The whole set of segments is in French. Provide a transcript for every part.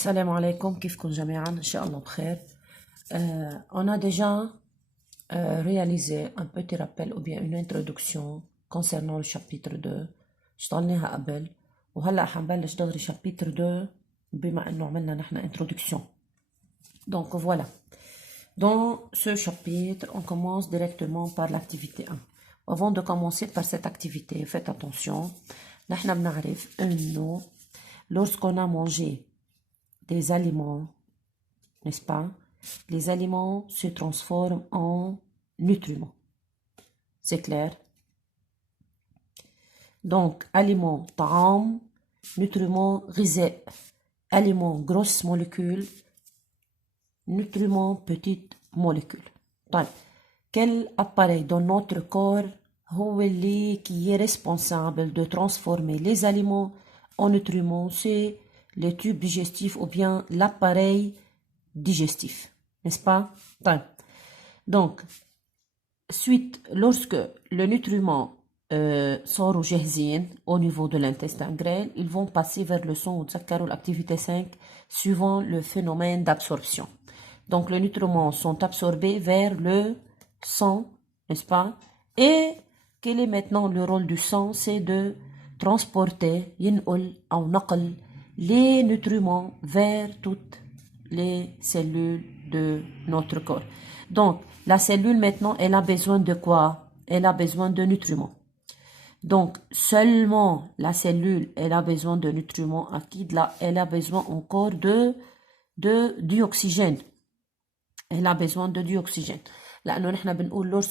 Salam alaikum, كيفكم جميعا إن شاء الله بخير. On a déjà réalisé un petit rappel ou bien une introduction concernant le chapitre 2 اشتغلناها قبل وهلا حنبلش دغري chapitre 2 بما انه عملنا نحن introduction. Donc voilà. Dans ce chapitre, on commence directement par l'activité 1. Avant de commencer par cette activité, faites attention. نحن بنعرف انه lorsqu'on a mangé des aliments, n'est-ce pas? Les aliments se transforment en nutriments. C'est clair? Donc, aliments, طعام, nutriments, غذاء, aliments, grosses molécules, nutriments, petites molécules. طيب, quel appareil dans notre corps qui est responsable de transformer les aliments en nutriments? C'est le tube digestif ou bien l'appareil digestif, n'est-ce pas? Donc, suite, lorsque le nutriment صاروا جاهزين au niveau de l'intestin grêle, ils vont passer vers le sang, ou l'activité 5, suivant le phénomène d'absorption. Donc, les nutriments sont absorbés vers le sang, n'est-ce pas? Et quel est maintenant le rôle du sang? C'est de transporter ينقل أو نقل les nutriments vers toutes les cellules de notre corps. Donc, la cellule maintenant, elle a besoin de quoi? Elle a besoin de nutriments. Donc, seulement la cellule, elle a besoin de nutriments. Là, elle a besoin encore de dioxygène. Elle a besoin de dioxygène. لأنه نحن بنقول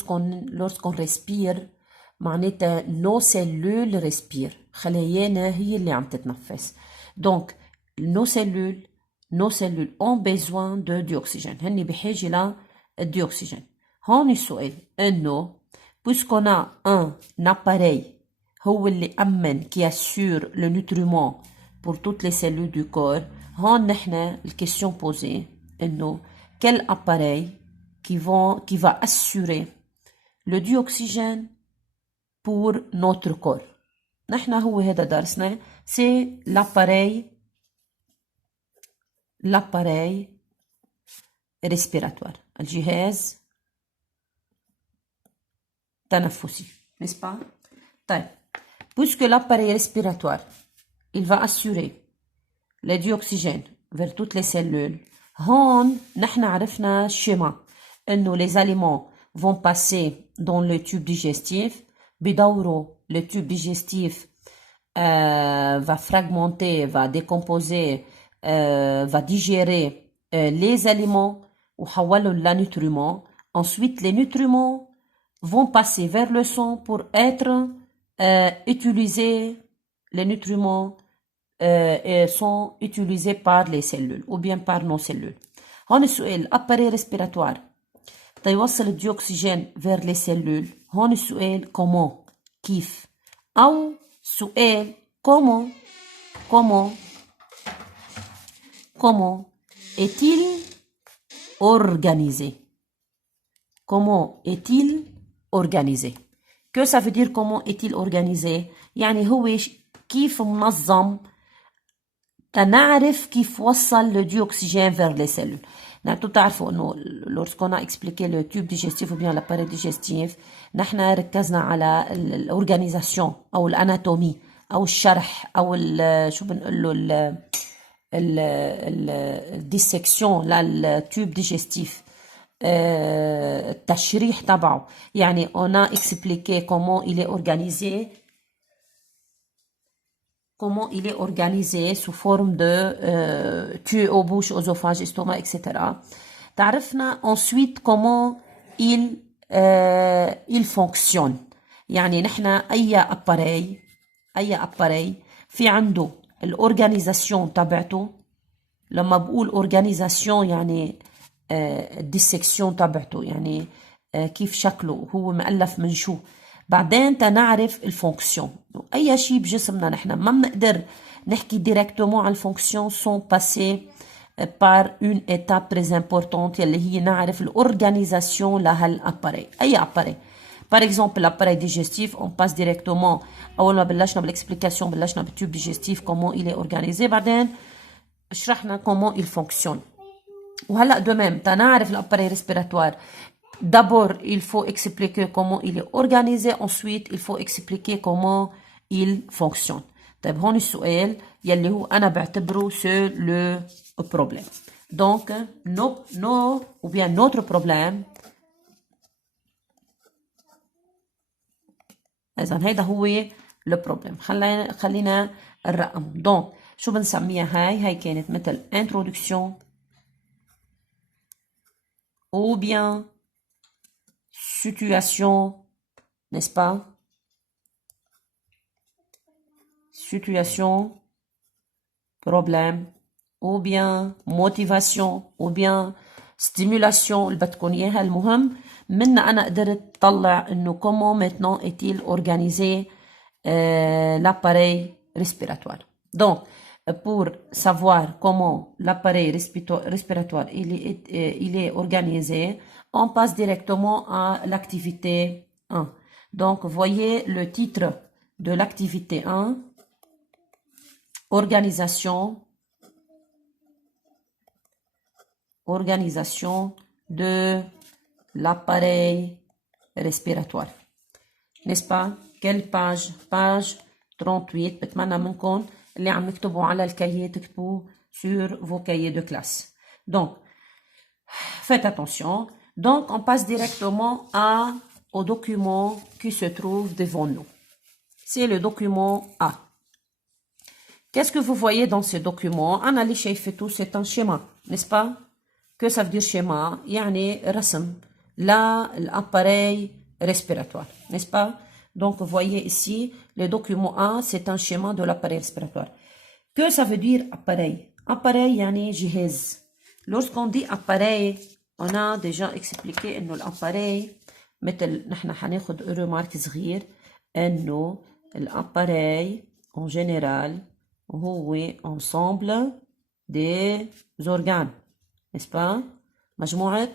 lorsqu'on respire معناتها nos cellules respirent. خلايانا هي اللي عم تتنفس. Donc, nos cellules ont besoin de dioxygène. هني بحاجة للديوكسيجين. هون السؤال إنه puisqu'on a un appareil هو اللي أمن qui assure le nutriment pour toutes les cellules du corps. هون نحن الكيستيون posée إنه quel appareil qui va assurer le dioxygène pour notre corps. نحن هو هذا درسنا. C'est l'appareil respiratoire, الجهاز التنفسي, n'est-ce pas? طيب, puisque l'appareil respiratoire, il va assurer le dioxygène vers toutes les cellules, هون نحن عرفنا schéma إنه les aliments vont passer dans le tube digestif, بدوروا le tube digestif va fragmenter, va décomposer, va digérer les aliments ou les nutriments. Ensuite, les nutriments vont passer vers le sang pour être utilisés. Les nutriments sont utilisés par les cellules ou bien par nos cellules. هون السؤال appareil respiratoire تيوصل الديوكسيجين vers les cellules. هون السؤال comment كيف أو سؤال comment est-il organisé? Comment est-il organisé? Que ça veut dire comment est-il organisé? يعني هو كيف منظم تنعرف كيف وصل le dioxygène vers les cellules. نحن تعرفوا انه lorsqu'on a expliqué le tube digestif ou bien l'appareil digestif نحن ركزنا على l'organisation او الاناتومي او الشرح او شو بنقول له الديسكسيون للتوب ديجستيف, التشريح تبعه. يعني on a expliqué comment il est organisé sous forme de tuyaux, bouche, oesophage, estomac, etc. تعرفنا ensuite comment il fonctionne. يعني نحن أي appareil في عنده الأورجانيزاسيون تبعته. لما بقول أورجانيزاسيون يعني الديسكسيون تبعته, يعني كيف شكله, هو مؤلف من شو. بعدين تنعرف الفونكسيون. أي شيء بجسمنا نحن ما بنقدر نحكي ديريكتومون على الفونكسيون sans passer par une étape très importante يلي هي نعرف الأورجانيزاسيون لهالأباري. أي أباري Par exemple, l'appareil digestif, on passe directement. أول ما بلشنا بالexplication بلشنا بالtube digestif, comment il est organisé. بعدين شرحنا comment il fonctionne. وهلا de même تنعرف l'appareil respiratoire. D'abord, il faut expliquer comment il est organisé. Ensuite, il faut expliquer comment il fonctionne. طيب هون السؤال يلي هو أنا بعتبره c'est le problème. Donc, ou bien notre problème. إذن هيدا هو le problème. خلينا الرقم. Donc, شو بنسميها هاي كانت مثل introduction ou bien situation, n'est-ce pas? Situation, problème, ou bien motivation, ou bien stimulation اللي بدكم إياها. المهم منا أنا قدرت طلع إنه comment maintenant est-il organisé l'appareil respiratoire. Donc, pour savoir comment l'appareil respiratoire il est organisé, on passe directement à l'activité 1. Donc, voyez le titre de l'activité 1, organisation de l'appareil respiratoire. N'est-ce pas? Quelle page? Page 38. بتمنى منكم اللي عم يكتبوا على الكاييه تكتبوا sur vos cahiers de classe. Donc, faites attention. Donc, on passe directement au document qui se trouve devant nous. C'est le document A. Qu'est-ce que vous voyez dans ce document? أنا اللي شايفته c'est un schéma, n'est-ce pas? Que ça veut dire schéma? يعني رسم l'appareil respiratoire, n'est-ce pas? Donc, vous voyez ici, le document A, c'est un schéma de l'appareil respiratoire. Que ça veut dire appareil? Appareil, يعني جهاز. Lorsqu'on dit appareil, on a déjà expliqué إنه الappareil مثل نحن حناخد remarque صغير إنه الappareil en général هو ensemble des organes, n'est-ce pas? مجموعة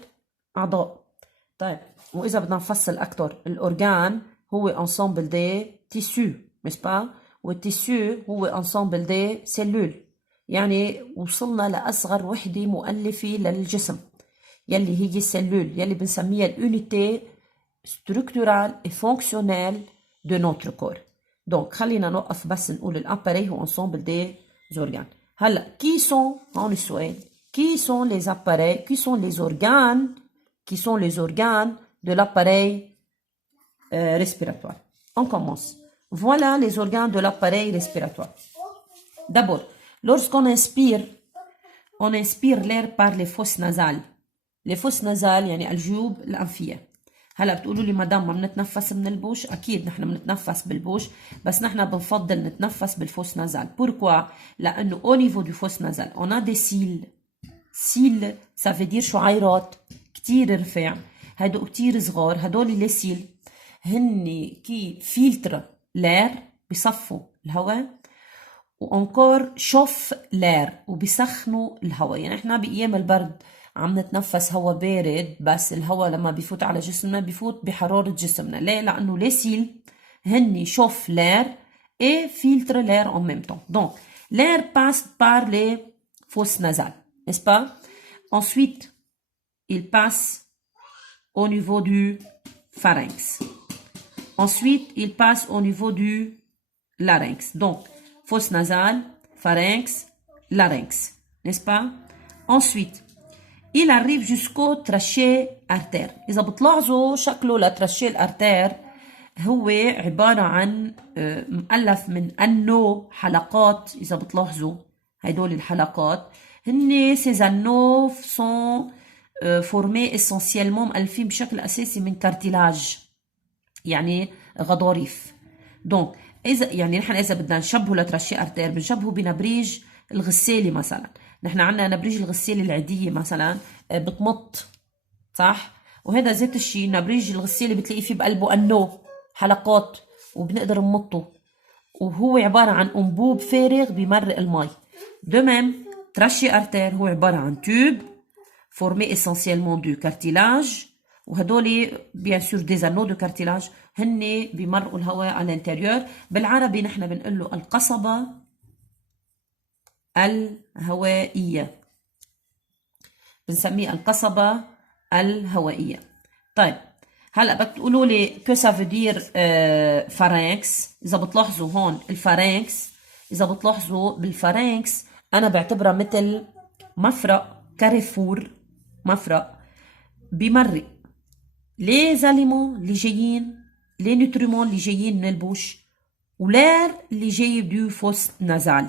أعضاء. طيب وإذا بدنا نفصل أكتر الأورجان هو ensemble des tissus, n'est-ce pas? والتيسيو هو ensemble des cellules. يعني وصلنا لأصغر وحدة مؤلفة للجسم يلي هي السلول يلي بنسميها الunité structurale et fonctionnelle de notre corps. Donc خلينا نوقف بس نقول الاباري هو ensemble des organes. هلا qui sont هون السؤال qui sont les appareils qui sont les organes de l'appareil respiratoire. On commence. Voilà les organes de l'appareil respiratoire. D'abord, lorsqu'on inspire, on inspire l'air par les fosses nasales. Les fosses nasales يعني الجيوب الأنفية. هلا بتقولوا لي مدام ما بنتنفس من البوش؟ أكيد نحن بنتنفس بالبوش بس نحن بنفضل نتنفس بالفوس نازال. Pourquoi؟ لأنه au niveau du fosse nasal on a des cils. cils ça veut dire شعيرات كتير رفيع. هادو كتير صغار. هدول لي سيل هني كي فلتر لير بصفوا الهواء وانكور شوف لير وبسخنوا الهواء. يعني احنا بأيام البرد عم نتنفس هواء بارد بس الهواء لما بيفوت على جسمنا بيفوت بحرارة جسمنا. ليه؟ لأنه les cils هني شوف l'air et filtre l'air en même temps. Donc, l'air passe par les fosses nasales, n'est-ce pas? Ensuite, il passe au niveau du pharynx. Ensuite, il passe au niveau du larynx. Donc, fosse nasale, pharynx, larynx, n'est-ce pas? Ensuite, il arrive jusqu'au trachée artère. إذا بتلاحظوا شكله لتراشيه الارتير هو عبارة عن مؤلف من أنو حلقات. إذا بتلاحظوا هيدول الحلقات هن ces anneaux sont formés essentiellement مؤلفين بشكل أساسي من كارتيلاج يعني غضاريف. دونك إذا يعني نحن إذا بدنا نشبهه لتراشيه ارتير بنشبهه بنبريج الغسالة مثلا. نحن عنا نبريج الغسالة العادية مثلا بتمط صح؟ وهذا ذات الشيء نبريج الغسالة بتلاقي فيه بقلبه أنو حلقات وبنقدر نمطه وهو عبارة عن أنبوب فارغ بمرق المي. de même trachée artère هو عبارة عن tube formé essentiellement du cartilage وهدول bien sûr des anneaux de cartilage هن بمرقوا الهواء على الانتيريور. بالعربي نحن بنقول له القصبة الهوائية، بنسميه القصبة الهوائية. طيب هلا بدك تقولوا لي que ça veut dire pharynx. إذا بتلاحظوا هون الفارنكس، إذا بتلاحظوا بالفارنكس أنا بعتبرها مثل مفرق كاريفور، مفرق بيمرق les aliments اللي جايين، les nutriments اللي جايين من البوش، ولير اللي جاي دو فوس نازال.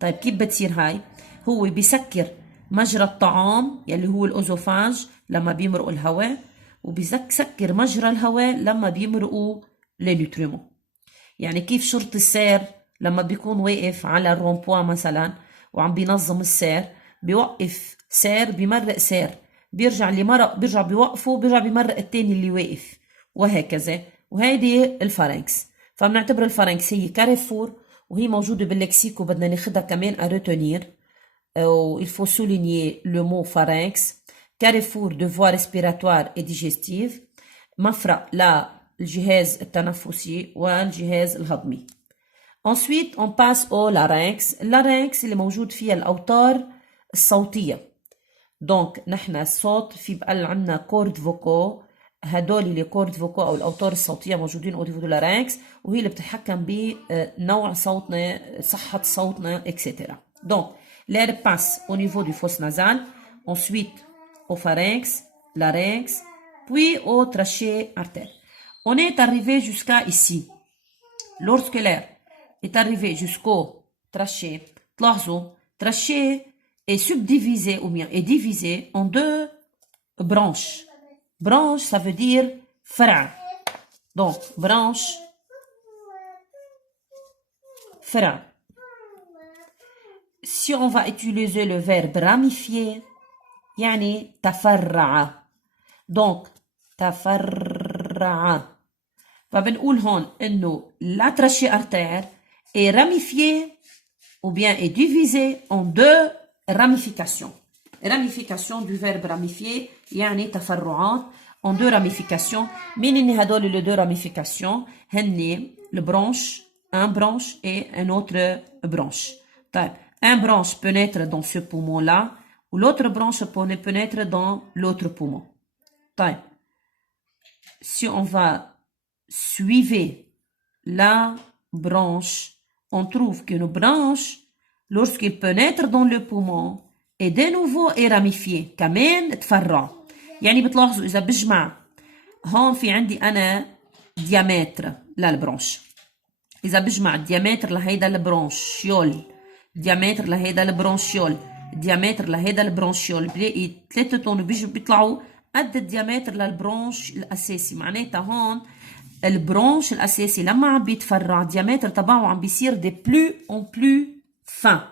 طيب كيف بتصير هاي؟ هو بيسكر مجرى الطعام يلي هو الأوزوفاج لما بيمرقوا الهواء، وبيسكر مجرى الهواء لما بيمرقوا لنوتريمون. يعني كيف شرطي السير لما بيكون واقف على الرومبوا مثلا وعم بينظم السير، بيوقف سير بيمرق سير، بيرجع اللي مرق بيرجع بيوقفه، بيرجع بيمرق التاني اللي واقف، وهكذا. وهيدي الفارنكس. فبنعتبر الفارنكس هي كاريفور، وهي موجودة باللكسيك وبدنا ناخدها كمان à retenir. Il faut souligner le mot pharynx. Carrefour de voies respiratoires et digestives. مفرق للجهاز التنفسي والجهاز الهضمي. Ensuite on passe au larynx. اللارynx اللي موجود فيها الأوتار الصوتية. دونك نحن الصوت في بقى عندنا كورد فوكو، هدول اللي كورد فوكو او الاوتار الصوتيه موجودين او ديفو لارynx، وهي اللي بتتحكم بنوع صوتنا، صحه صوتنا اكسترا. دونك l'air passe au niveau du fosse nasal, ensuite au pharynx, larynx, puis au trachée artère. On est arrivé jusqu'à ici. Lorsque l'air est arrivé jusqu'au trachée, تلاحظوا trachée est subdivisé ou bien est divisé en deux branches. Branche, ça veut dire فرع. Donc, branche, فرع. Si on va utiliser le verbe ramifier, يعني تفرع. Donc, تفرع. فبنقول هون إنه la trachée artère est ramifiée ou bien est divisée en deux ramifications. Ramification du verbe ramifier يعني تفرعات en deux ramifications. مين هدول les deux ramifications؟ هني le branche, un branche et un autre branche. طيب un branche peut naître dans ce poumon-là ou l'autre branche peut naître dans l'autre poumon. طيب si on va suivre la branche, on trouve qu'une branche, lorsqu'il peut naître dans le poumon, et de nouveau est ramifié كمان تفرع. يعني بتلاحظوا إذا بجمع هون في عندي أنا ديامتر للبرونش، إذا بجمع ديامتر لهيدا البرونشيول، ديامتر لهيدا البرونشيول، ديامتر لهيدا البرونشيول، بلاقي ثلاثتهم بيطلعوا قد الديامتر للبرونش الأساسي. معناتها هون البرونش الأساسي لما عم بيتفرع ديامتر تبعه عم بيصير de plus en plus fin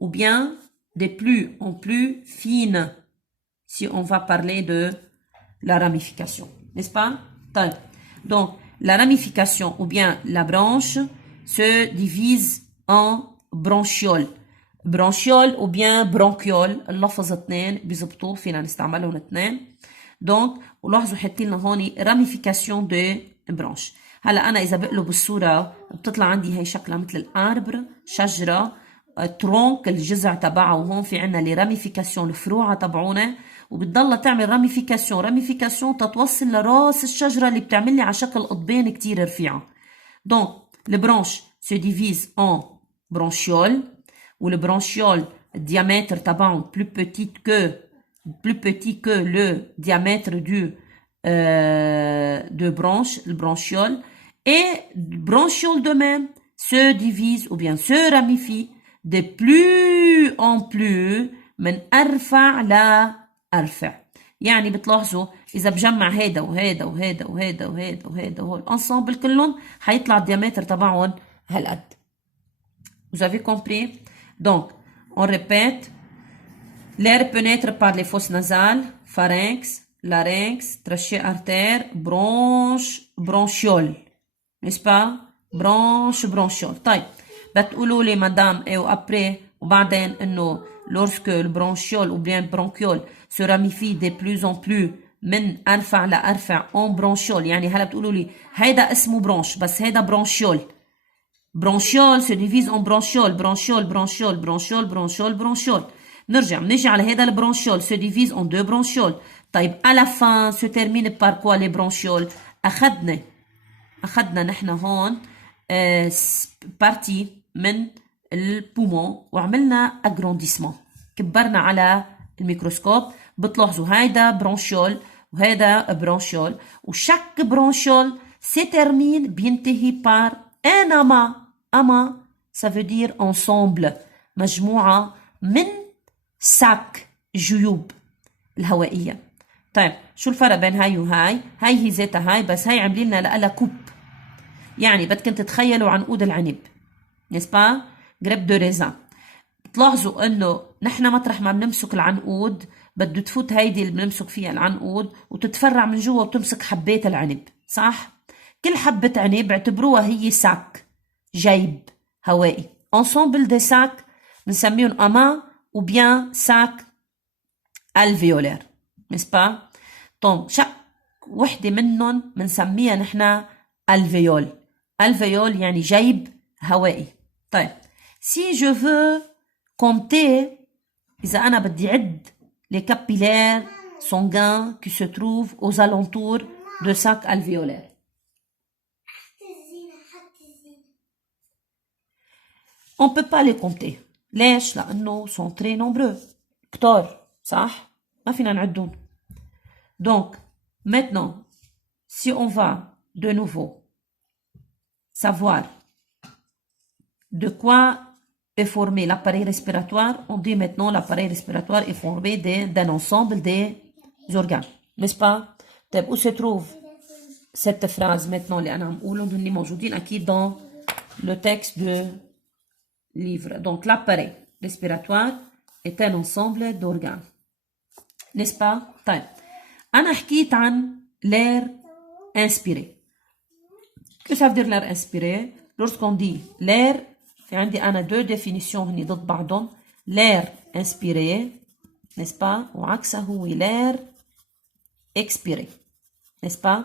ou bien de plus en plus fine si on va parler de la ramification, n'est-ce pas? Donc la ramification ou bien la branche se divise en bronchioles. Bronchiole ou bien bronchiole، اللفظ اثنين بيزبطوا، فينا نستعملهم اثنين. دونك ولاحظوا حاطين لنا هون راميفيكاسيون دو برانش. هلا انا اذا بقلب الصوره بتطلع عندي هي شكلها مثل الاربر، شجره، ترونك الجذع تبعها، وهون في عنا لي راميفيكاسيون الفروعه تبعونا، وبتضلها تعمل راميفيكاسيون تتوصل لراس الشجره اللي بتعمل لي على شكل قضبان كتير رفيعه. دونك البرانش se divise en bronchioles où le bronchiole diamètre tabac plus petit que le diamètre de branche, le bronchiole, et le bronchiole de même se divise ou bien se ramifie de plus en plus من أرفع لا أرفع. يعني بتلاحظوا إذا بجمع هيدا وهيدا وهيدا وهيدا وهيدا وهيدا وهول ensemble كلهم حيطلع الديامتر تبعهم هالقد. Vous avez compris? Donc, on répète. L'air pénètre par les fosses nasales, pharynx, larynx, trachée artère, bronche, bronchiole. N'est-ce pas? Bronche, bronchiole. طيب بتقولوا لي مدام ايه après وبعدين انه lorsque le bronchiole ou bien bronchiole se ramifie de plus en plus من أرفع لأرفع en bronchiole. يعني هلا بتقولوا لي هيدا اسمه برونش بس هيدا برونشيول. برونشيول se divise en bronchiole bronchiole bronchiole bronchiole bronchiole bronchiole نجي على هذا البرونشيول se divise en deux bronchioles. طيب à la fin se termine par quoi les bronchioles؟ أخذنا نحن هون بارتي من البومون وعملنا agrandissement، كبرنا على الميكروسكوب. بتلاحظوا هيدا برونشيول وهيدا برونشيول، وشك برونشيول se termine بينتهي par un amas. amas ça veut dire ensemble، مجموعة من ساك جيوب الهوائية. طيب شو الفرق بين هاي وهاي؟ هاي هي ذاتها هاي، بس هاي عاملين لها كوب، يعني بدكم تتخيلوا عنقود العنب، نسبا جريب دو ريزان. بتلاحظوا انه نحن مطرح ما بنمسك العنقود بده تفوت هيدي اللي بنمسك فيها العنقود وتتفرع من جوا وتمسك حبات العنب، صح؟ كل حبة عنب اعتبروها هي ساك، جيب هوائي. ensemble des sacs بنسميهم اما ou bien sac alvéolaire، n'est-ce pas؟ donc chaque وحدة منهم بنسميها نحن alvéole. alvéole يعني جيب هوائي. طيب si je veux compter، إذا أنا بدي عد les capillaires sanguins qui se trouvent aux alentours de sac alvéolaire. On ne peut pas les compter. ليش؟ لأنه sont très nombreux. كتار، صح؟ ما فينا نعدهم. Donc, maintenant, si on va de nouveau savoir de quoi est formé l'appareil respiratoire, on dit maintenant l'appareil respiratoire est formé d'un ensemble des organes. N'est-ce pas? طيب où se trouve cette phrase maintenant اللي أنا عم قولهم؟ هن موجودين أكيد dans le texte de livre. Donc l'appareil respiratoire est un ensemble d'organes. N'est-ce pas? طيب أنا حكيت عن l'air inspiré. Que ça veut dire l'air inspiré? Lorsqu'on dit l'air، في عندي أنا deux définitions هني ضد بعضهم. l'air inspiré، n'est-ce pas؟ وعكسه هو l'air expiré، n'est-ce pas؟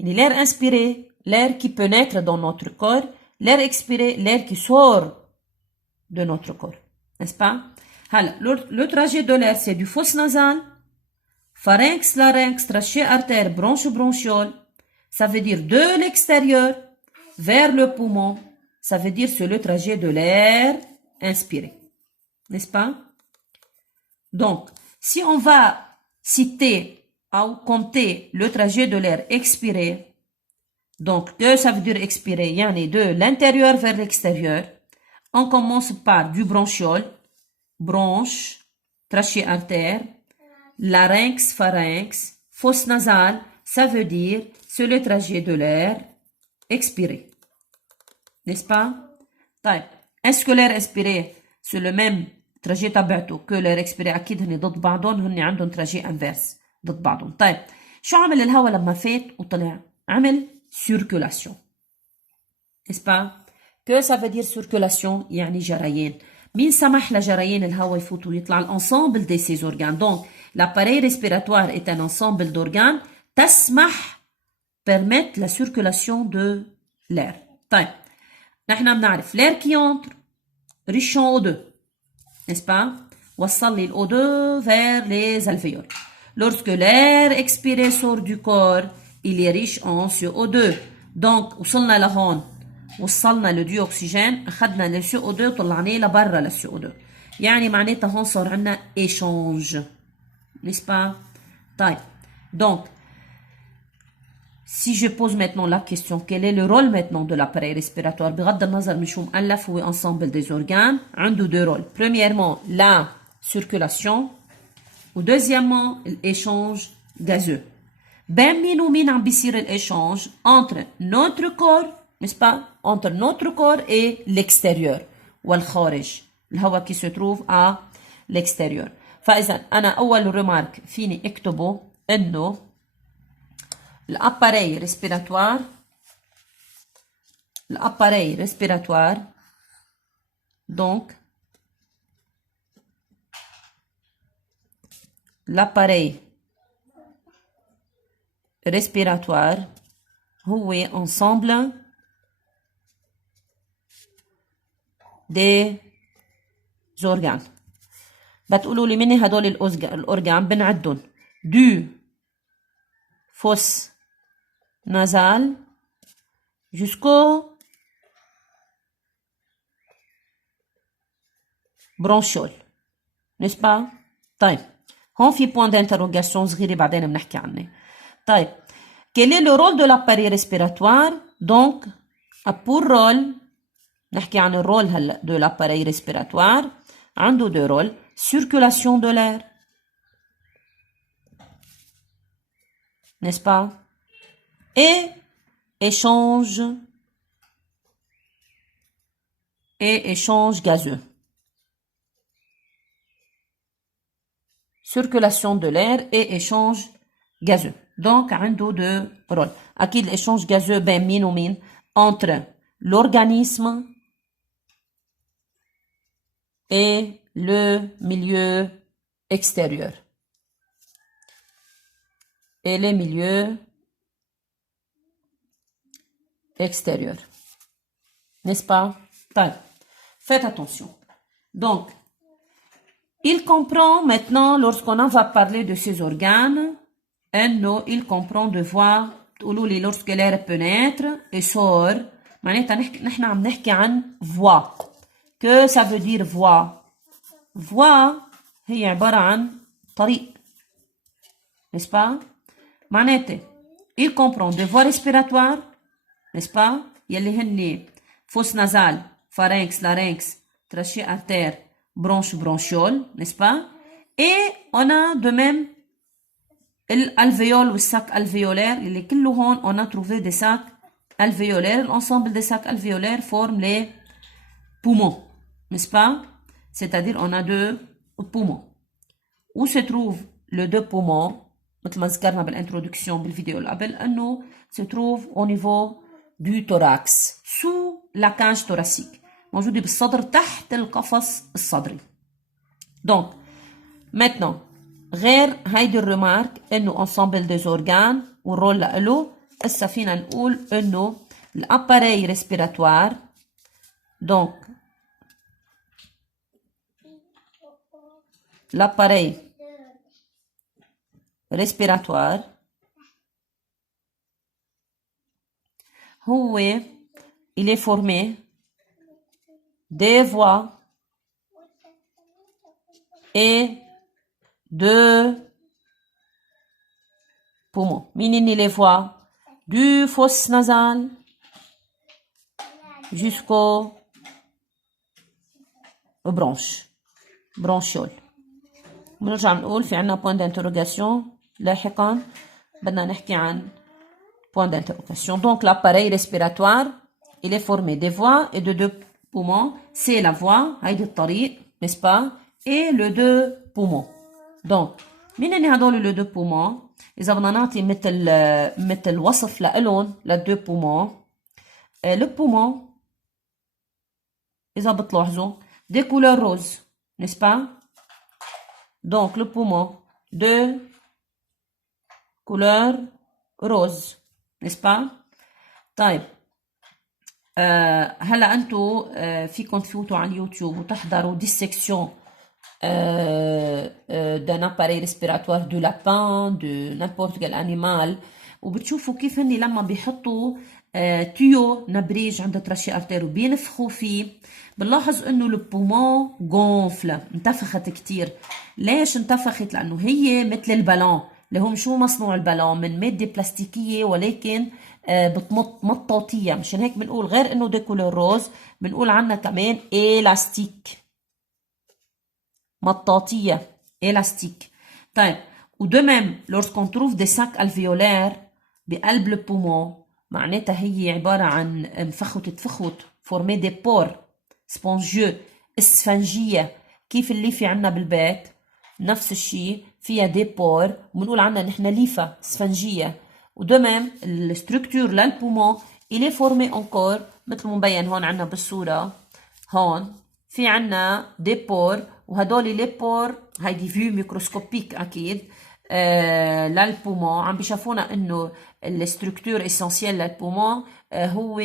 يعني l'air inspiré l'air qui peut naître dans notre corps، l'air expiré l'air qui sort de notre corps، n'est-ce pas? هلا le trajet de l'air c'est du fosse nasale، pharynx, larynx, trachée, artère, bronche, bronchiole. Ça veut dire de l'extérieur vers le poumon. Ça veut dire c'est le trajet de l'air inspiré, n'est-ce pas? Donc, si on va citer ou compter le trajet de l'air expiré, donc que ça veut dire expirer, yani de l'intérieur vers l'extérieur, on commence par du bronchiole, bronche, trachée, artère, larynx, pharynx, fosse nasale, ça veut dire c'est le trajet de l'air expiré, n'est-ce pas? طيب est-ce que l'air expiré c'est le même trajet تبعته que l'air expiré؟ أكيد هني ضد بعضهم، هني عندهم trajet inverse ضد بعضهم. طيب شو عمل الهواء لما فات وطلع؟ عمل circulation، n'est-ce pas؟ que ça veut dire circulation يعني جريان. مين سمح لجريان الهواء يفوت ويطلع؟ l'ensemble de ces organes. Donc l'appareil respiratoire est un ensemble d'organes تسمح permettre la circulation de l'air. طيب نحن بنعرف l'air qui entre riche en O2، n'est-ce pas؟ وصل لي الO2 vers les alvéoles. Lorsque l'air expiré sort du corps il est riche en CO2. donc وصلنا لهون، وصلنا لديو أكسجين، أخذنا ال CO2 وطلعناه لبرا ال CO2، يعني معناتها هون صار عنا échange، n'est-ce pas؟ طيب donc si je pose maintenant la question quel est le rôle maintenant de l'appareil respiratoire؟ بغض النظر من شو مؤلف، هو ensemble des organes، عنده deux rôles. premièrement la circulation و deuxièmement l'échange gazeux. بين مين ومين عم بيصير l'échange؟ entre notre corps، n'est-ce pas؟ entre notre corps et l'extérieur والخارج، الهواء qui se trouve à l'extérieur. فإذا أنا أول remarque فيني اكتبه إنه l'appareil respiratoire donc l'appareil respiratoire هو ensemble des organes. بتقولوا لي مني هدول الأورجان بنعدهم du fosse nasal jusqu'au bronchiole, n'est-ce pas? طيب هون في point d'interrogation صغيرة بعدين بنحكي عنه. طيب quel est le rôle de l'appareil respiratoire? Donc pour rôle نحكي عن الرول هلا de l'appareil respiratoire. عنده deux rôles: circulation de l'air, n'est-ce pas, et échange gazeux. Circulation de l'air et échange gazeux. Donc عنده deux rôles. أكيد l'échange gazeux بين مين ومين؟ entre l'organisme et le milieu extérieur. Et les milieux extérieurs. N'est-ce pas? Faites attention. Donc, il comprend maintenant, lorsqu'on va parler de ces organes, il comprend de voir, lorsque l'air pénètre et sort, معناتها نحن عم نحكي عن voix. Que ça veut dire voix? Voix هي عبارة عن طريق. N'est-ce pas? معناتها il comprend de voies respiratoires, n'est-ce pas? يلي هن fosse nasale, pharynx, larynx, trachée artère, bronche, bronchiole, n'est-ce pas? Et on a de même l'alvéole ou le sac alvéolaire, اللي كله هون on a trouvé des sacs alvéolaires. L'ensemble des sacs alvéolaires forme les poumons, n'est-ce pas? C'est-à-dire on a deux poumons. Où se trouvent les deux poumons? مثل ما ذكرنا بالintroduction بالفيديو اللي قبل انه se trouve au niveau du thorax, sous la cage thoracique, موجودة بالصدر تحت القفص الصدري. Donc maintenant غير هيدي الريمارك انه ensemble des organes والرول له، هسه فينا نقول انه l'appareil respiratoire. Donc l'appareil respiratoire il est formé des voies et de poumons. Minini les voies du fosse nasale jusqu'aux bronchioles. بنرجع نقول في عنا point d'interrogation لاحقا بدنا نحكي عن point d'interrogation. Donc l'appareil respiratoire il est formé des voies et de deux poumons. C'est la voie هيدي الطريق, n'est-ce pas, et le deux poumons. Donc مين اللي هدول le deux poumons؟ إذا بدنا نعطي مثل وصف لإلهم le deux poumons. Le poumon إذا بتلاحظوا des couleurs roses, n'est-ce pas? Donc le poumon de couleur rose, n'est-ce pas? طيب هلا انتو فيكم تفوتوا على اليوتيوب وتحضروا dissection d'un appareil respiratoire de lapin, de n'importe quel animal, وبتشوفوا كيف هني لما بيحطوا تيو نبريج عند ترشي ارتير وبينفخوا فيه بنلاحظ انه البومون غونفل انتفخت كتير. ليش انتفخت؟ لانه هي مثل البالون اللي هم شو مصنوع البالون من مادة بلاستيكية ولكن بتمط مطاطية. مشان هيك بنقول غير انه دي كولور روز بنقول عنها كمان élastique, مطاطية élastique. طيب ودو ميم lorsqu'on trouve des sacs alvéolaires بقلب البومون معناتها هي عبارة عن تفخت فورمي دي بور سبونجيو اسفنجية كيف الليفة عنا بالبيت نفس الشيء فيها دي بور وبنقول عنها نحن ليفة اسفنجية. ودو ميم الستركتور للبومون il est formé encore مثل ما مبين هون عنا بالصورة. هون في عنا دي بور وهدول لي بور هيدي فيو ميكروسكوبيك اكيد للبومون عم بيشافونا انه الستركتور اسينسيال للبومون هو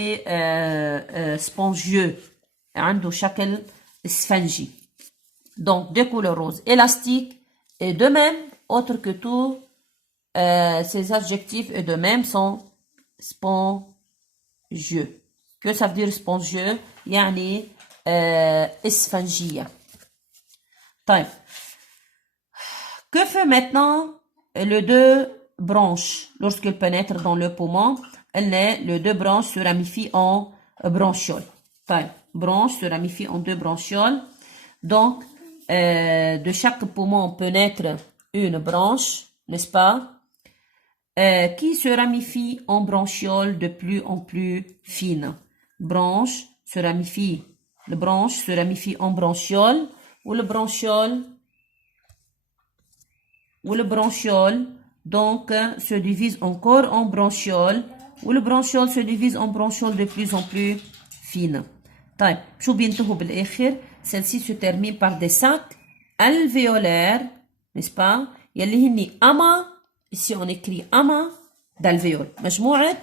سبونجيو عنده شكل اسفنجي. Donc, deux couleurs roses, élastique, et de même, autre que tout, ces adjectifs et de même sont spongieux. Que ça veut dire spongieux? يعني اسفنجية. طيب. Que fait maintenant le deux branches lorsqu'il pénètre dans le poumon? Les deux branches se ramifient en branchioles. طيب. Branches se ramifient en deux branchioles. Donc, de chaque poumon peut naître une branche, n'est-ce pas? Qui se ramifie en branchioles de plus en plus fines. Branche se ramifie. Le branche se ramifie en branchioles ou le branchiole donc se divise encore en branchioles ou le branchiole se divise en branchioles de plus en plus fines. طيب شو بينتهوا بالآخر؟ Celle-ci se termine par des sacs alvéolaires, n'est-ce pas? يلي هني amas, ici on écrit amas d'alvéoles, مجموعة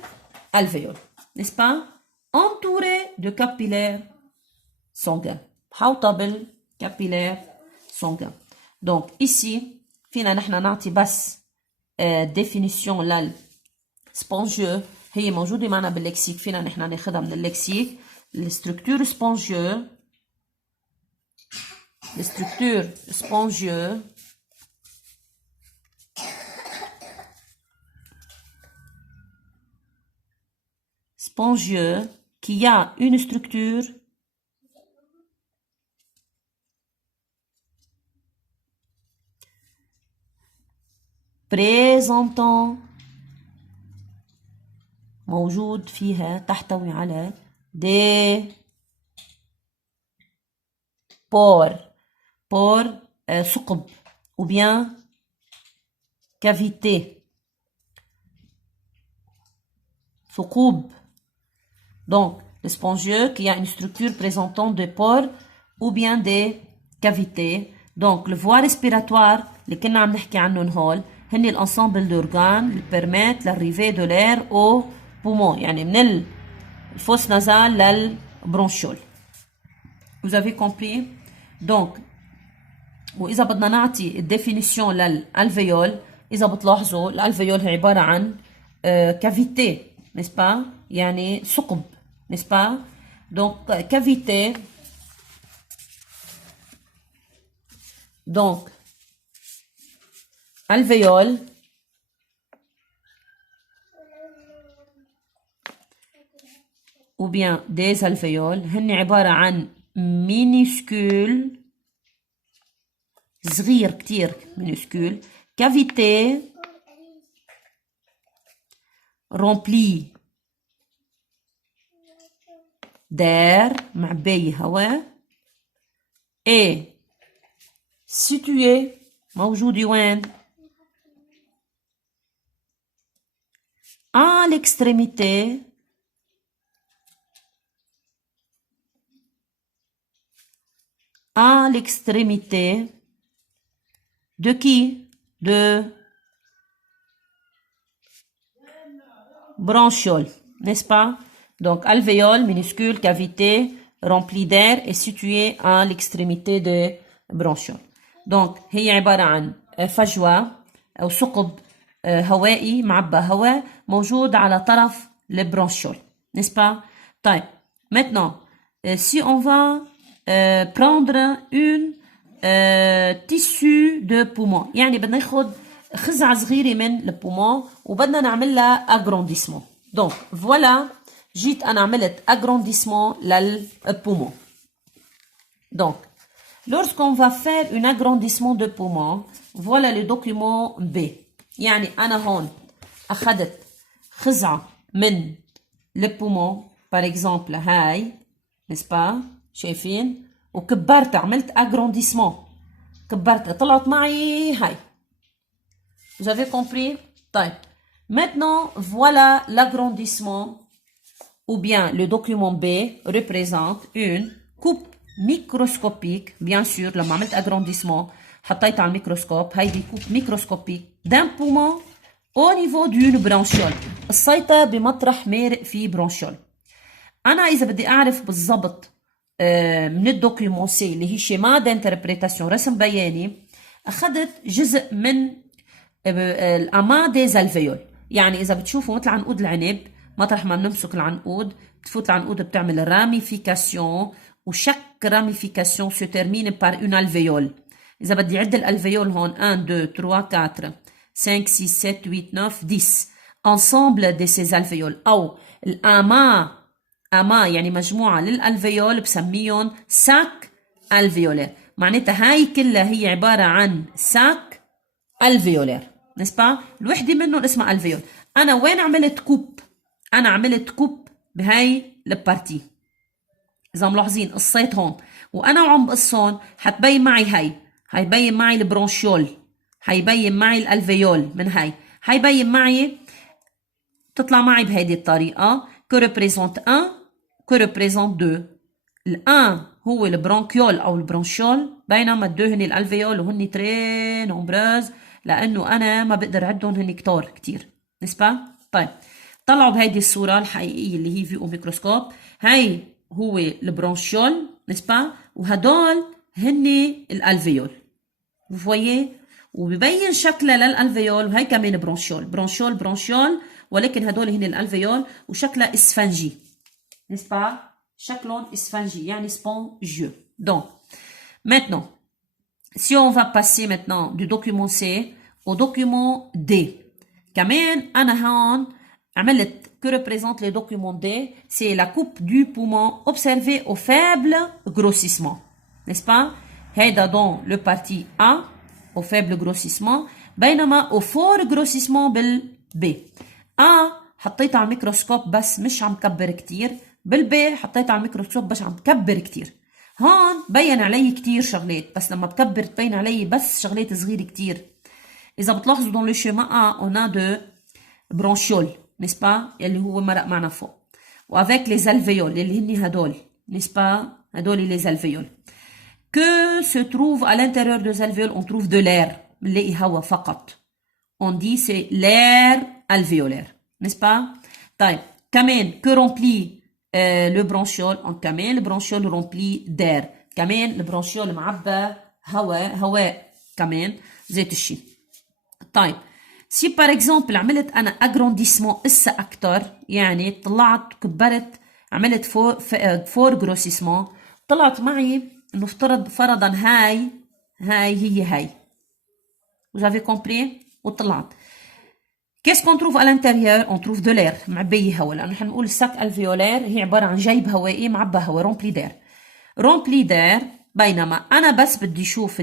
alvéoles, n'est-ce pas? Entourés de capillaires sanguins. محوطة بالcapillaires sanguins. Donc ici فينا نحن نعطي بس définition للسبونجيو هي موجودة معنا باللكسيك فينا نحن ناخدها من اللكسيك. Les structures spongieux qui a une structure présentant موجود فيها تحتوي على des pores ثقب ou bien cavité ثقوب. Donc le spongieux qui a une structure présentant des pores ou bien des cavités. Donc le voie respiratoire اللي كنا عم نحكي عنهم هول هن الانسامبل d'organes اللي permettent l'arrivée de l'air au poumon يعني من الفوس نازال للبرونشول. Vous avez compris? Donc وإذا بدنا نعطي الديفينيسيون للالفيول إذا بتلاحظوا الالفيول هي عبارة عن كافيتي n'est-ce pas? يعني ثقب n'est-ce pas? Donc cavité donc alvéole ou bien des alvéoles هن عبارة عن minuscule صغير كتير minuscule cavité remplie d'air معباية هواء et situé موجودة وين؟ à l'extrémité de qui? De branchiole, n'est-ce pas? Donc alvéole minuscule cavité remplie d'air et située à l'extrémité de branchiole. Donc هي عبارة عن فجوة أو ثقب هوائي معبى هواء موجود على طرف البرونشول, n'est-ce pas? طيب maintenant si on va prendre une tissu de poumon يعني بدنا ناخد خزعة صغيرة من البومون وبدنا نعمل لها agrandissement. Donc voilà جيت أنا عملت agrandissement للبومون. Donc lorsqu'on va faire un agrandissement de poumon voilà le document B. يعني أنا هون أخذت خزعة من البومون par exemple هاي n'est-ce pas شايفين وكبرت عملت agrandissement كبرت طلعت معي هاي. Vous avez compris? طيب maintenant voilà l'agrandissement ou bien le document B représente une coupe microscopique bien sûr لما عملت agrandissement حطيت على الميكروسكوب هيدي كوب ميكروسكوبيك d'un poumon au niveau d'une branchiole السيطة بمطرح مارق فيه برونشول. أنا إذا بدي أعرف بالضبط من الدوكيومون سي اللي هي شيما دانتربريتاسيون رسم بياني، أخذت جزء من الأما ديز الفيول. يعني إذا بتشوفوا مثل عنقود العنب، مطرح ما بنمسك العنقود بتفوت العنقود بتعمل راميفيكاسيون، وشك راميفيكاسيون سو تيرمين بار اون الفيول. إذا بدي عد الالفيول هون 1 2 3 4 5 6 7 8 9 10 ensemble de ces alvéoles، أو الأما يعني مجموعة للالفيول بسميهم ساك الفيولير. معناتها هاي كلها هي عبارة عن ساك الفيولير، نسبة الوحدة منهم اسمها الفيول. أنا وين عملت كوب؟ أنا عملت كوب بهاي البارتي. إذا ملاحظين قصيت هون وأنا وعم بقص هون حتبين معي هيبين معي البرونشيول، هيبين معي الالفيول من هيبين معي، تطلع معي بهيدي الطريقة que représente 1 que représente 2. ال1 هو البرونكيول أو البرونشيول، بينما ال2 هن الالفيول، وهن تري نومبروز لأنه أنا ما بقدر عدهم، هن كتير نسبة. طيب طلعوا بهيدي الصورة الحقيقية اللي هي فيو ميكروسكوب. هاي هو البرونشيول نسبة، وهدول هن الالفيول. فويي، وبيبين شكلها للالفيول، وهي كمان برونشيول، ولكن هدول هن الالفيول وشكلها اسفنجي نسبة، شكلهم اسفنجي يعني spongieux. Donc maintenant si on va passer maintenant du document C au document D. كمان أنا هون عملت que représente le document D, c'est la coupe du poumon observée au faible grossissement, n'est-ce pas? هيدا dans le partie A au faible grossissement، بينما au fort grossissement بالB. A حطيتها على الميكروسكوب بس مش عم كبر كتير، بالB حطيتها على الميكروسكوب بس عم كبر كتير. هون بين علي كتير شغلات، بس لما بكبر تبين علي بس شغلات صغيرة كتير. إذا بتلاحظوا dans le schéma A on a de bronchioles, n'est-ce pas؟ يلي هو مرق معنا فوق، وavec les alvéoles اللي هني هدول، n'est-ce pas؟ هدول les alvéoles. Que se trouve à l'intérieur des alvéoles? On trouve de l'air، بنلاقي هوا فقط. On dit c'est l'air alvéolaire، n'est-ce pas? طيب كمان que remplit le bronchiole؟ كمان le bronchiole rempli d'air، كمان البرونشيول معبى هواء كمان زيت الشي. طيب si par exemple عملت أنا agrandissement إسا أكتر، يعني طلعت كبرت عملت فور جروسيسمون، طلعت معي نفترض فرضا هاي هي vous avez compris؟ وطلعت qu'est-ce qu'on trouve à l'intérieur؟ on trouve de l'air، معبي هواء، لأنه نحن نقول الساك الفيولير هي عبارة عن جيب هوائي معبى هواء، rempli d'air. بينما أنا بس بدي أشوف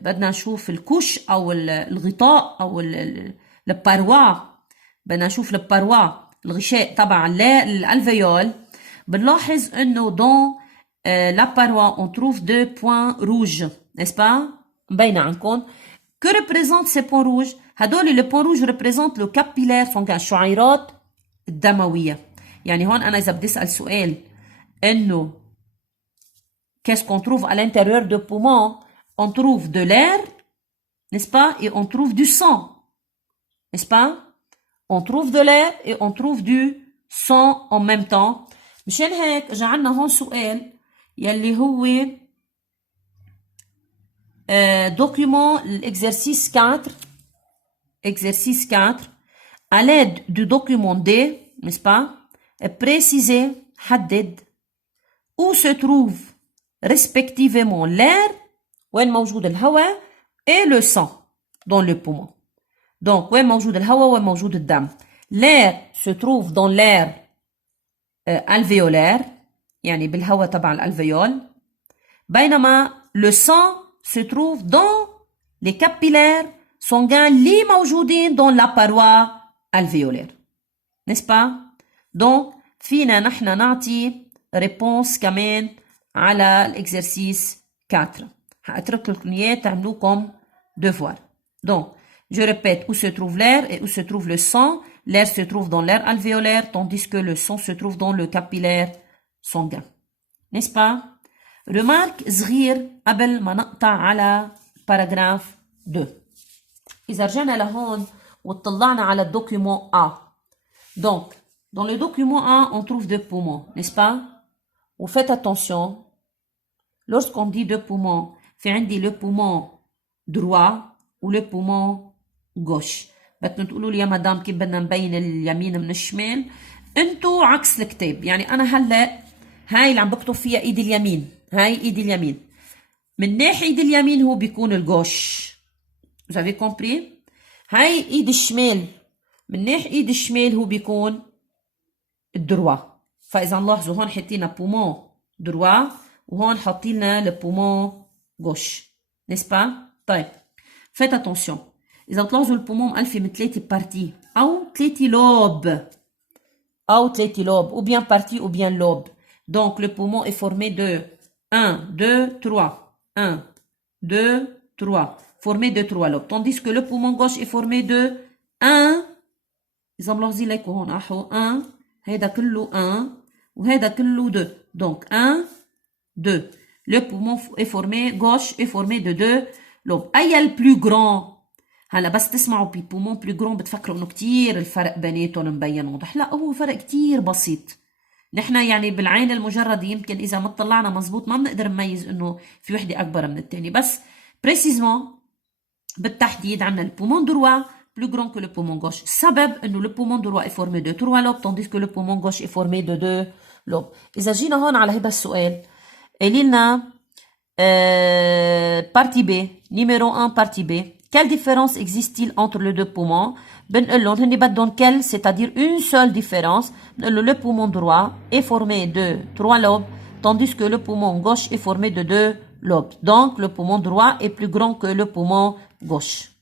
بدنا نشوف الكوش أو الغطاء أو الباروا، بدنا نشوف الباروا الغشاء تبع الالفيول. بنلاحظ إنه dans la paroi on trouve 2 points rouges، n'est-ce pas؟ مبينة عنكم. que représente ces points rouges؟ هدول les points rouges représentent le capillaire sanguin، الشعيرات الدموية. يعني هون أنا إذا بدي أسأل سؤال إنه qu'est-ce qu'on trouve à l'intérieur du poumon? On trouve de l'air, n'est-ce pas? Et on trouve du sang, n'est-ce pas? On trouve de l'air et on trouve du sang en même temps. مشان هيك اجى عنا هون سؤال يلي هو document l'exercice 4 à l'aide du document D, n'est-ce pas? Préciser حدد où se trouve respectivement l'air وين موجود الهواء et le sang dans le poumon. Donc وين موجود الهواء وين موجود الدم. L'air se trouve dans l'air alvéolaire، يعني بالهواء تبع الالفيول، بينما le sang se trouve dans les capillaires sanguins اللي موجودين dans la paroi alvéolaire، n'est-ce pas? Donc فينا نحن نعطي réponse كمان على l'exercice 4. هأترك لكم إياه تعملوكم devoir. Donc, je répète où se trouve l'air et où se trouve le sang. L'air se trouve dans l'air alvéolaire, tandis que le sang se trouve dans le capillaire sanguin. N'est-ce pas? Remarque صغير قبل ما نقطع على paragraphe 2. إذا رجعنا لهون وطلعنا على الدوكيومون A. Donc, dans le document A, on trouve deux poumons, n'est-ce pas? وفaites attention lorsqu'on dit deux poumons في عندي le poumon droit و le poumon gauche. بدكم تقولوا لي يا مدام كيف بدنا نبين اليمين من الشمال؟ انتو عكس الكتاب. يعني انا هلا هاي اللي عم بكتب فيها ايدي اليمين، هاي ايدي اليمين، من ناحية ايدي اليمين هو بيكون الجوش. Vous avez compris؟ هاي ايد الشمال، من ناحية ايد الشمال هو بيكون الدروا. فاذا نلاحظوا هون حطينا بومون دروا وهون حاطين le poumon gauche، n'est-ce pas؟ طيب faites attention، إذا بتلاحظوا البومون مألفة من 3 بارتي أو 3 لوب ou bien partie ou bien lobe. Donc le poumon est formé de 1, 2, 3. 1, 2, 3. Formé de 3 lobes. Tandis que le poumon gauche est formé de 1. إذا ملاحظين لكم هون أحو 1. هيدا كله 1 وهيدا كله 2. Donc 1, 2. Le poumon est formé, gauche est formé de 2 lobes. أي le plus grand؟ هلا بس تسمعوا بومون بلو جرون بتفكروا انه كتير الفرق بيناتهم مبين واضح. لا، هو فرق كتير بسيط. نحن يعني بالعين المجردة يمكن اذا ما طلعنا مزبوط ما بنقدر نميز انه في وحده اكبر من الثانيه، بس بريسيزمون بالتحديد عندنا البومون دروا بلو جرون كو لو بومون غوش. السبب انه لو بومون دروا اي فورمي دو 3 لوب تandis que le poumon gauche est formé de 2 لوب. اذا جينا هون على هذا السؤال قال لنا partie B numéro 1 partie B. Quelle différence existe-t-il entre les deux poumons? بنقول هني بدهم quelle, c'est-à-dire une seule différence. بنقول le poumon droit est formé de 3 lobes tandis que le poumon gauche est formé de 2 lobes. Donc le poumon droit est plus grand que le poumon gauche.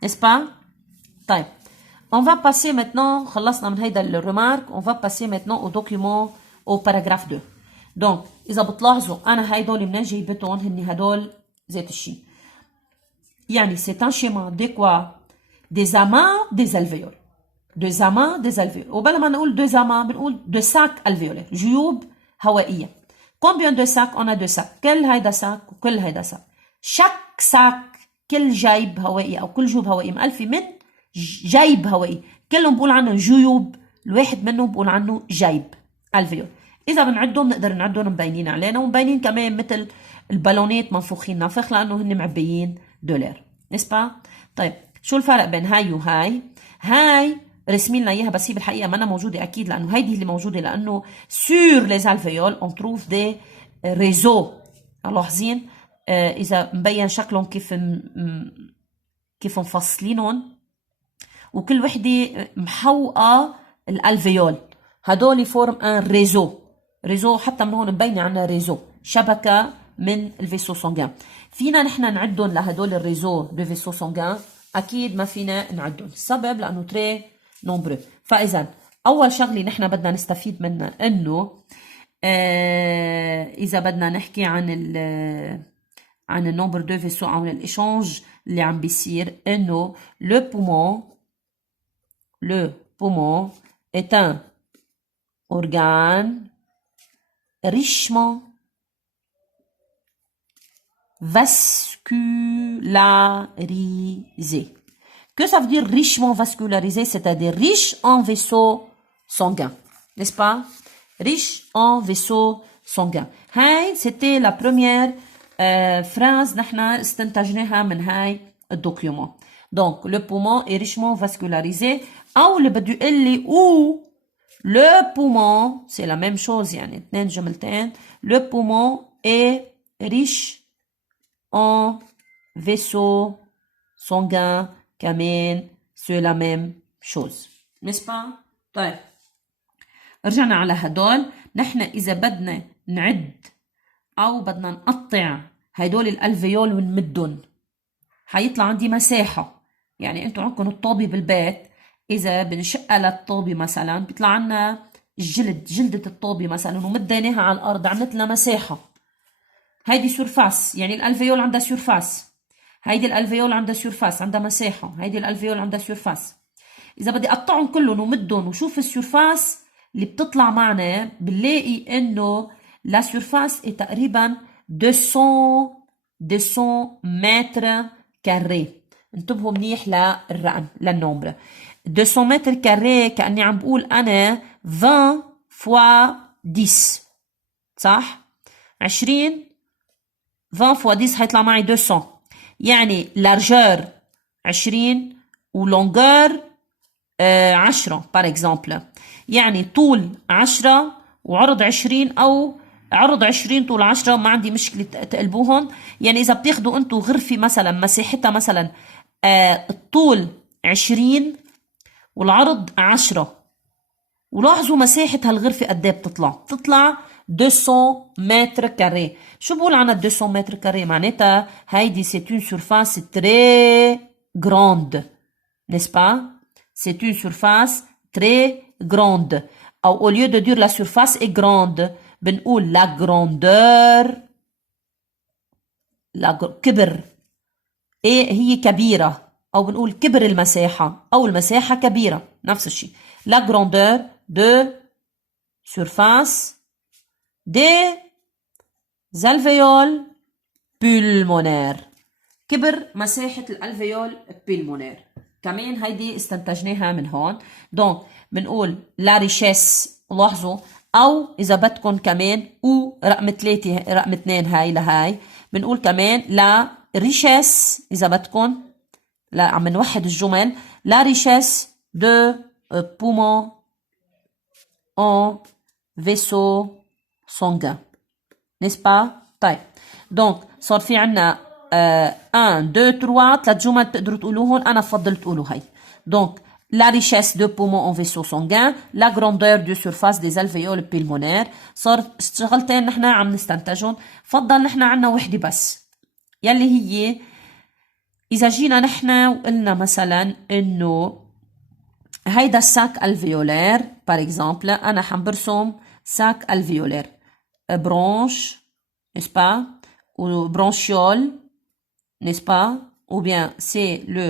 N'est-ce pas? طيب. On va passer maintenant, خلصنا من هيدا الريمارك, on va passer maintenant au document au paragraphe 2. Donc إذا بتلاحظوا أنا هيدول منين جايبتهم؟ هني هدول ذات الشيء. يعني c'est un schéma de quoi? Des amas des alvéoles. Des amas des alvéoles. وبلا ما نقول deux amas بنقول deux sacs alvéolaires. جيوب هوائية. Combien de sacs? On a deux sacs. كل هيدا sac وكل هيدا sac. Chaque sac كل جيب هوائي أو كل جيوب هوائي مألفة من جيب هوائي. كلهم بقول عنه جيوب، الواحد منهم بقول عنه جيب الفيول. إذا بنعدهم نقدر نعدهم مبينين علينا ومبينين كمان مثل البالونات منفوخين نفخ لأنه هن معبيين دولار. نسبة؟ طيب شو الفرق بين هاي وهاي؟ هاي رسمين لنا اياها بس هي بالحقيقه ما أنا موجوده اكيد لانه هيدي اللي موجوده لانه سور لي الفيول اون تروف دي ريزو. لاحظين اذا مبين شكلهم كيف مفصلينهم وكل وحده محوقه الالفيول. هدول فورم ان ريزو حتى من هون مبينه عنا ريزو شبكه من الفيسو سونغان. فينا نحن نعدهم لهدول الريزو دو فيسو سونغان؟ اكيد ما فينا نعدهم. السبب لانه تري نومبرو. فاذا اول شغله نحن بدنا نستفيد منها انه اذا بدنا نحكي عن النومبر دو فيسو او الاشانج اللي عم بيصير انه لو poumon est un organe richement vascularisé. Que ça veut dire richement vascularisé? C'est-à-dire riche en vaisseaux sanguins. N'est-ce pas? Riche en vaisseaux sanguins. هاي c'était la première phrase نحن استنتجناها من هاي الدوكيومون. Donc le poumon est richement vascularisé. أو اللي بده يقول لي où le poumon c'est la même chose يعني اثنين جملتين. Le poumon est riche en vaisseaux sanguins كمان c'est la même chose. n'est-ce pas? طيب رجعنا على هدول. نحن إذا بدنا نعد أو بدنا نقطع هدول الألفيول ونمدهم حيطلع عندي مساحة. يعني أنتوا عندكم الطابة بالبيت إذا بنشقها للطابة مثلا بيطلع عنا جلدة الطابة مثلا ومديناها على الأرض عملت لنا مساحة. هيدي سورفاس يعني الألفيول عندها سورفاس. هيدي الألفيول عندها سورفاس عندها مساحة. هيدي الألفيول عندها سورفاس. إذا بدي أقطعهم كلهم ومدهم وشوف السورفاس اللي بتطلع معنا بنلاقي إنه لا سورفاس est تقريبا 200 متر كاري. انتبهوا منيح للرقم للنومبر 200 متر كاري كأني عم بقول أنا 20 fois 10 صح؟ 20 20 فوا 10 حيطلع معي 200. يعني لارجور 20 ولونجور 10 بار اكزامبل. يعني طول 10 وعرض 20 او عرض 20 طول 10، ما عندي مشكلة تقلبوهم. يعني إذا بتاخدوا أنتوا غرفة مثلا مساحتها مثلا الطول 20 والعرض 10، ولاحظوا مساحة هالغرفة قد ايه بتطلع 200 متر كاري. شو بقول عنا 200 متر كاري؟ معناتها هيدي c'est une surface très grande, n'est-ce pas? C'est une surface très grande. أو au lieu de dire la surface est grande بنقول la grandeur كبر ايه هي كبيرة، أو بنقول كبر المساحة أو المساحة كبيرة، نفس الشيء. La grandeur de surface des alvéoles pulmonaires. كبر مساحة الألفيول pulmonaire. كمان هيدي استنتجناها من هون. دونك بنقول la richesse، لاحظوا، أو إذا بدكم كمان رقم 3 رقم 2 هاي لهاي بنقول كمان la richesse. إذا بدكم لا عم نوحد الجمل. la richesse de poumons en vaisseau sanguin, n'est-ce pas? طيب دونك صار في عنا 1 2 3 3 جمل بتقدروا تقولوهم. أنا بفضل تقولوا هاي. دونك la richesse de poumons en vaisseau sanguin, la grandeur de surface des alvéoles pulmonaires. صار شغلتين نحن عم نستنتجهم. فضل نحن عنا وحدة بس يلي هي إذا جينا نحن وقلنا مثلا إنه هيدا الساك الفيولير par exemple. أنا حنبرسم ساك الفيولير برونش n'est-ce pas, ou bronchiole n'est-ce pas, ou bien c'est le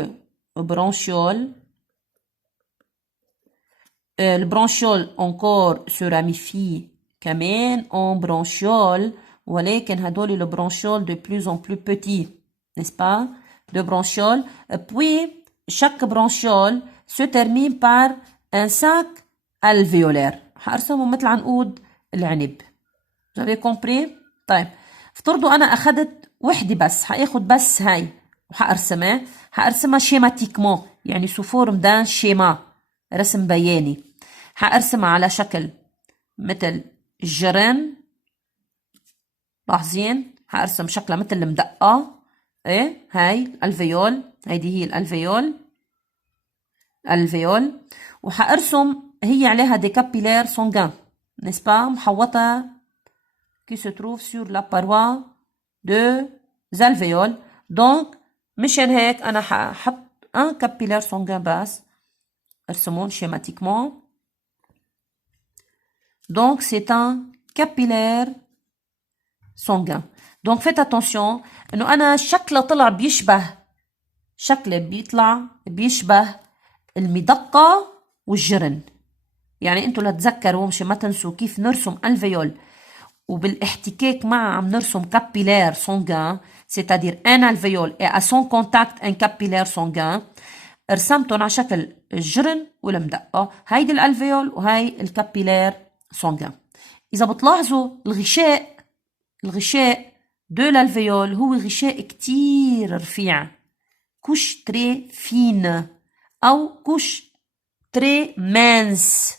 bronchiole. Le bronchiole encore se ramifie كمان en bronchiole، ولكن هدول le bronchiole de plus en plus petit, n'est-ce pas, de bronchiole. Puis chaque bronchiole se termine par un sac alvéolaire. حأرسمه مثل عنقود العنب. Vous avez compris؟ طيب افترضوا أنا أخذت وحدة بس، حأخذ بس هاي حأرسمها شيماتيكمون، يعني سو فورم دان شيما، رسم بياني. حأرسمها على شكل مثل الجرن، لاحظين حأرسم شكلها مثل المدقة. ايه هاي الفيول، هيدي هي الفيول. وحأرسم هي عليها دي كابيلير سونغان، n'est-ce pas, محوطة qui se trouve sur la paroi de alvéoles. Donc مشان هيك أنا ححط un capillaire sanguin بس، ارسمون schématiquement. Donc c'est un capillaire sanguin. Donc faites attention إنه أنا شكله طلع بيشبه المدقة والجرن. يعني انتوا لا تذكروا مش ما تنسوا كيف نرسم الفيول وبالاحتكاك مع عم نرسم capillaire sanguin, c'est-à-dire un alvéole et à son contact un capillaire sanguin. رسمتهم على شكل الجرن والمدقة، هيدي الالفيول وهي الكابيلير sanguin. إذا بتلاحظوا الغشاء de l'alvéole هو غشاء كتير رفيع، couche très fine أو couche très mince،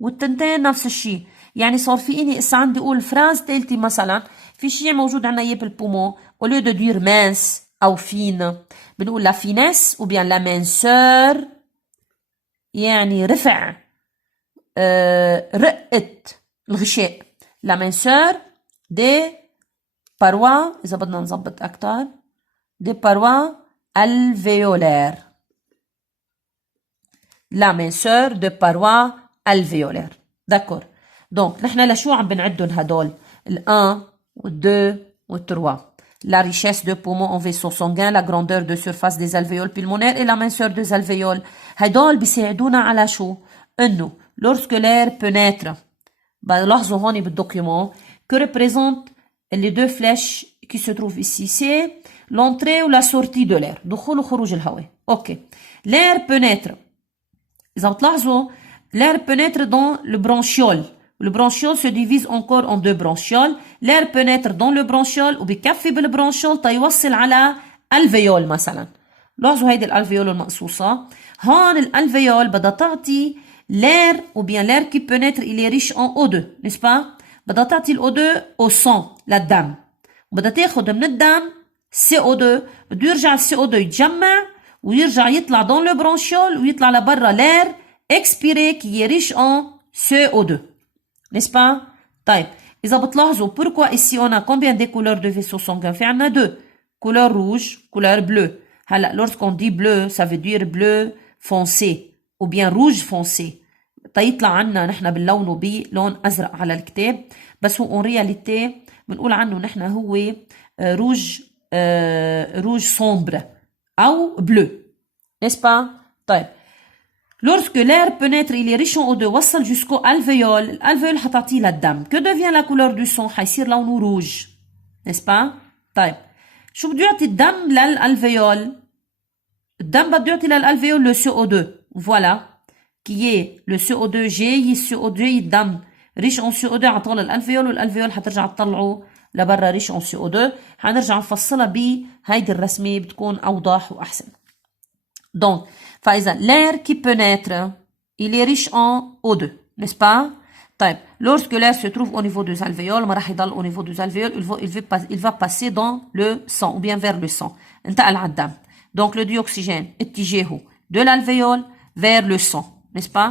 والتنتين نفس الشيء. يعني صار في إني إسا عندي أقول فراز تالتي مثلا في شيء موجود عنا إياه بالبومون، au lieu de dire mince أو fine بنقول la finesse ou bien la minceur، يعني رفع رقة الغشاء. la minceur des parois، إذا بدنا نظبط أكتر، des parois alvéolaires. la minceur de parois alvéolaires. D'accord. Donc نحن لشو عم بنعدهم هدول؟ ال1 وال2 وال3. La richesse de poumons en vaisseau sanguin, la grandeur de surface des alvéoles pulmonaires et la minceur des alvéoles. هدول بيساعدونا على شو؟ إنه lorsque l'air pénètre. بلاحظوا هون بالدوكيومون que représente les deux flèches qui se trouvent ici. C'est l'entrée ou la sortie de l'air. دخول وخروج الهواء. OK. L'air pénètre. إذا بتلاحظوا l'air pénètre dans le bronchiole. Le bronchiole se divise encore en deux bronchioles. L'air pénètre dans le bronchiole وبكفي بالبرونشيول تيوصل على الفيول مثلا. لاحظوا هيدي الالفيول المقصوصة. هون الالفيول بدها تعطي l'air ou bien l'air qui pénètre il est riche en O2, n'est-ce pas? بدها تعطي ال O2 au sang, للدم. وبدها تاخد من الدم CO2 بده يرجع CO2 يتجمع ويرجع يطلع dans le bronchiole ويطلع لبرا l'air expiré qui est riche en CO2. N'est-ce pas? طيب إذا بتلاحظوا pourquoi ici on a combien de couleurs de vaisseau sanguin؟ في عنا deux. Couleur rouge, couleur bleue. هلا lorsqu'on dit bleu ça veut dire bleu foncé ou bien rouge foncé. تيطلع عنا نحن باللون بلون أزرق على الكتاب بس هو en réalité بنقول عنه نحن هو rouge sombre أو bleu. N'est-ce pas? طيب lorsque l'air pénètre il est riche en O2 وصل jusqu'au alvéole الالvéole حتعطيه للدم. Que devient la couleur du sang؟ حيصير لونه rouge. N'est-ce pas? طيب شو بده يعطي الدم للالvéole؟ الدم بده يعطي للالvéole le CO2. Voilà qui est le CO2 جاي CO2 الدم ريش اون CO2 عطاه للالفيول والالفيول حترجع تطلعه لبرا ريش اون CO2. حنرجع نفصلها بهيدي الرسمه بتكون اوضح واحسن. Donc فاذا l'air qui pénètre il est riche en O2, n'est-ce pas? طيب lorsque l'air se trouve au niveau des alvéoles ما راح يضل au niveau des alvéoles il va passer dans le sang ou bien vers le sang انتقل على الدم. Donc le dioxygène اتجاهه de l'alvéole vers le sang, n'est-ce pas?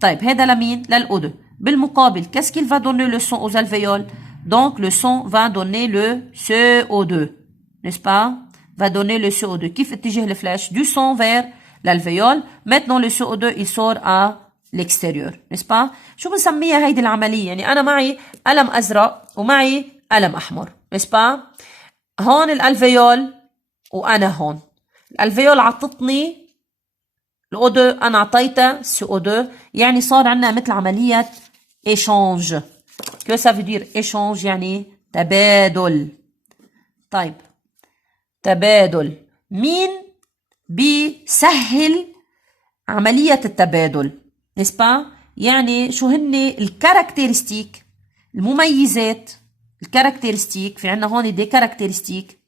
طيب هذا لمين؟ للO2. بالمقابل qu'est-ce qu'il va donner le sang aux alvéoles? Donc le sang va donner le CO2, n'est-ce pas? Va donner le CO2. كيف اتجاه الفلاش؟ du sang vers l'alvéole. Maintenant le CO2 il sort à l'extérieur, n'est-ce pas? شو بنسميها هيدي العملية؟ يعني أنا معي قلم أزرق ومعي قلم أحمر، n'est-ce pas? هون الالفيول وأنا هون. الالفيول عطتني الO2 أنا عطيتها CO2 يعني صار عنا مثل عملية échange. Que ça veut dire échange؟ يعني تبادل. طيب تبادل مين بيسهل عملية التبادل؟ n'est-ce pas؟ يعني شو هن الكاركتيرستيك المميزات الكاركتيرستيك في عنا هون دي كاركتيرستيك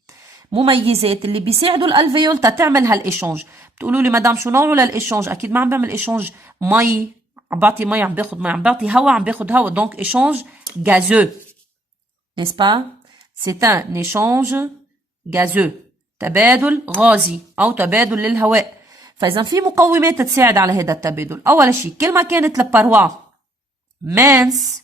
مميزات اللي بيساعدوا الالفيول تعمل هالايشانج. بتقولوا لي مدام شو نوعه للايشانج؟ اكيد ما عم بعمل ايشانج مي عم بعطي مي عم باخد مي عم بعطي هواء عم باخد هواء. دونك ايشانج gazeux, n'est-ce pas? c'est un échange gazeux تبادل غازي او تبادل للهواء. فاذا في مقومات تساعد على هذا التبادل. اول شيء كل ما كانت الباروا مانس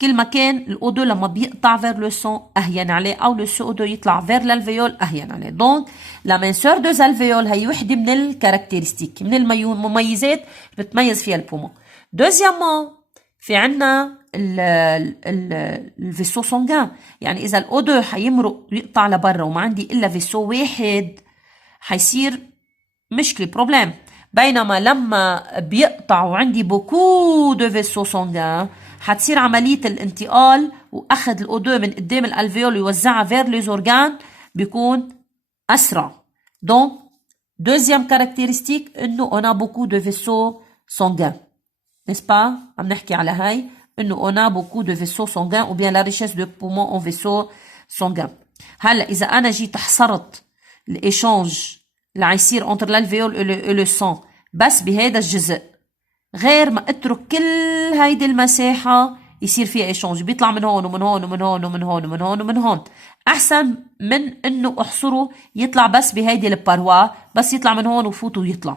كل ما كان الO2 لما بيقطع vers le sang أهين عليه أو le CO2 يطلع vers l'alvéole أهين عليه. donc la minceur des alvéoles هي وحدة من الكاركتيرستيك من المميزات بتميز فيها البومون. deuxièmement في عنا الفيسو سونغان يعني إذا الO2 حيمرق ويقطع لبرا وما عندي إلا فيسو واحد حيصير مشكلة بروبليم. بينما لما بيقطع وعندي beaucoup de vaisseaux sanguins حتصير عملية الانتقال وأخذ الO2 من قدام الالفيول ويوزعها vers les organes بيكون أسرع. donc deuxième caractéristique إنه on a beaucoup de vaisseaux sanguins, n'est-ce pas? عم نحكي على هاي إنه on a beaucoup de vaisseaux sanguins ou bien la richesse de poumons en vaisseaux sanguins. هلا إذا أنا جيت حصرت الإيشانج اللي عيصير entre l'alvéole et le sang بس بهذا الجزء غير ما اترك كل هيدي المساحة يصير فيها ايشانج بيطلع من هون ومن هون ومن هون ومن هون ومن هون ومن هون احسن من انه احصره يطلع بس بهيدي الباروا بس يطلع من هون وفوت ويطلع.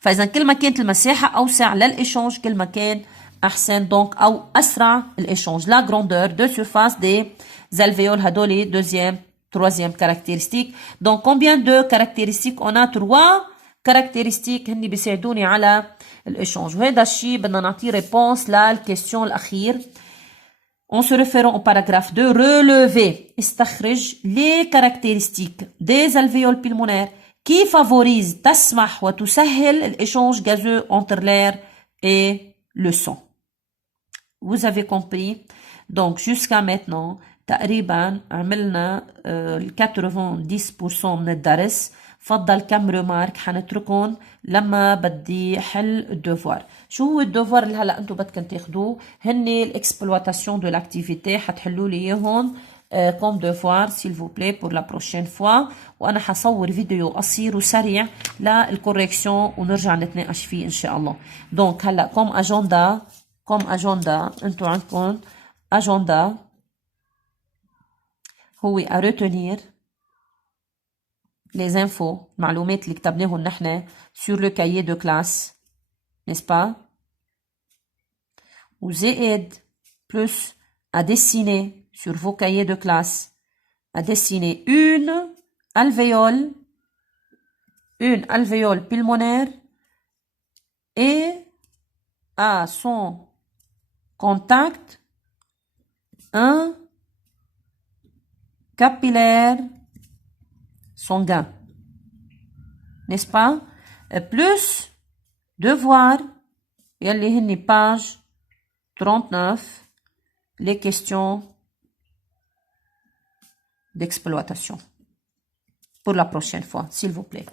فاذا كل ما كانت المساحة اوسع للايشانج كل ما كان احسن دونك او اسرع الايشانج. لا grandeur de surface des alvéoles هدول deuxième troisième caractéristique. donc combien de caractéristiques on a? 3 caractéristiques هني بيساعدوني على الإيشانج. وهذا الشيء بدنا نعطيه ريبونس للكيستيون الأخير. En se référant au paragraphe 2, relever استخرج les caractéristiques des alvéoles pulmonaires qui favorisent تسمح وتسهل الإيشانج gazeux entre l'air et le sang. Vous avez compris? Donc jusqu'à maintenant تقريبا عملنا 90% من الدرس. فضل كم ريمارك حنتركهم لما بدي حل الدوفوار. شو هو الدوفوار اللي هلا انتم بدكم تاخدوه؟ هن الاكسبلواتاسيون دو لاكتيفيتي، حتحلوا لي اياهم comme devoir s'il vous plaît pour la prochaine fois. وانا حصور فيديو قصير وسريع للكوريكسيون ونرجع نتناقش فيه ان شاء الله. دونك هلا كوم اجندا انتم عندكم اجندا هو à retenir les infos المعلومات اللي كتبناهم نحن sur le cahier de classe, n'est-ce pas? وزائد plus à dessiner sur vos cahiers de classe, à dessiner une alvéole pulmonaire et à son contact un capillaire sanguin, n'est-ce pas? Plus devoir يلي هني page 39 les questions d'exploitation pour la prochaine fois, s'il vous plaît.